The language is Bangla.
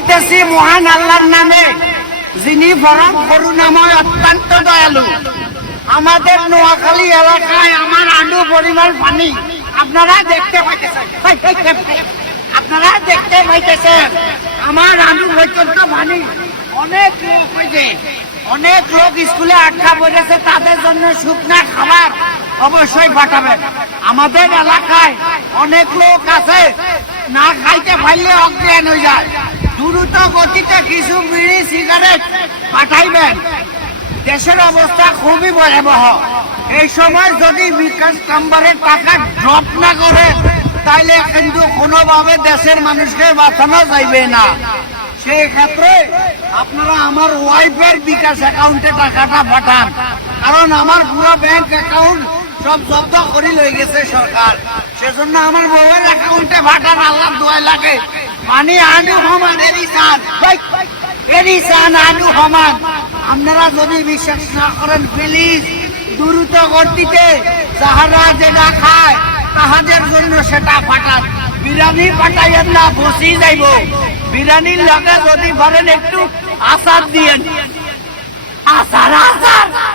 বলিতেছি মহান আল্লাহর নামে, যিনি পরম করুণাময় অত্যন্ত দয়ালু। আমাদের নোয়াখালী এলাকায় আমার আলু পরিমাণ পানি আপনারা দেখতে পাইতেছেন, আপনারা দেখতে পাইতেছেন আমার আলু পর্যন্ত পানি। অনেক লোক হয়েছে, অনেক লোক স্কুলে আটকা পড়েছে, তাদের জন্য শুকনা খাবার অবশ্যই পাঠাবেন। আমাদের এলাকায় অনেক লোক আছে না খাইতে পারলে অজ্ঞান হয়ে যায়, দ্রুত গতিতে কিছু বিড়ি সিগারেট পাঠাইবেন। দেশের অবস্থা খুবই ভয়াবহ। এই সময় যদি বিকাশ নাম্বারের টাকা ড্রপ না করে তাইলে কিন্তু কোনোভাবে দেশের মানুষকে বাঁচানো যাইবে না। সেই ক্ষেত্রে আপনারা আমার ওয়াইফের বিকাশ অ্যাকাউন্টে টাকাটা পাঠান, কারণ আমার পুরো ব্যাংক অ্যাকাউন্ট সব জব্দ করে লয়ে গেছে সরকার। সেজন্য আমার বউয়ের অ্যাকাউন্টে পাঠান, আল্লাহ দোয়া লাগে। মানে আনু হমান এরিসান আনু হমান। আপনারা যদি বিশ্বাস না করেন প্লিজ দ্রুত গতিতে যাহারা যেটা খায় তাহাদের জন্য সেটা পাঠান। বিরিয়ানি পাঠাইয়েন না, বসি যাইব। বিরিয়ানির লগে যদি পারেন একটু আচার দিয়েন, আচার আচার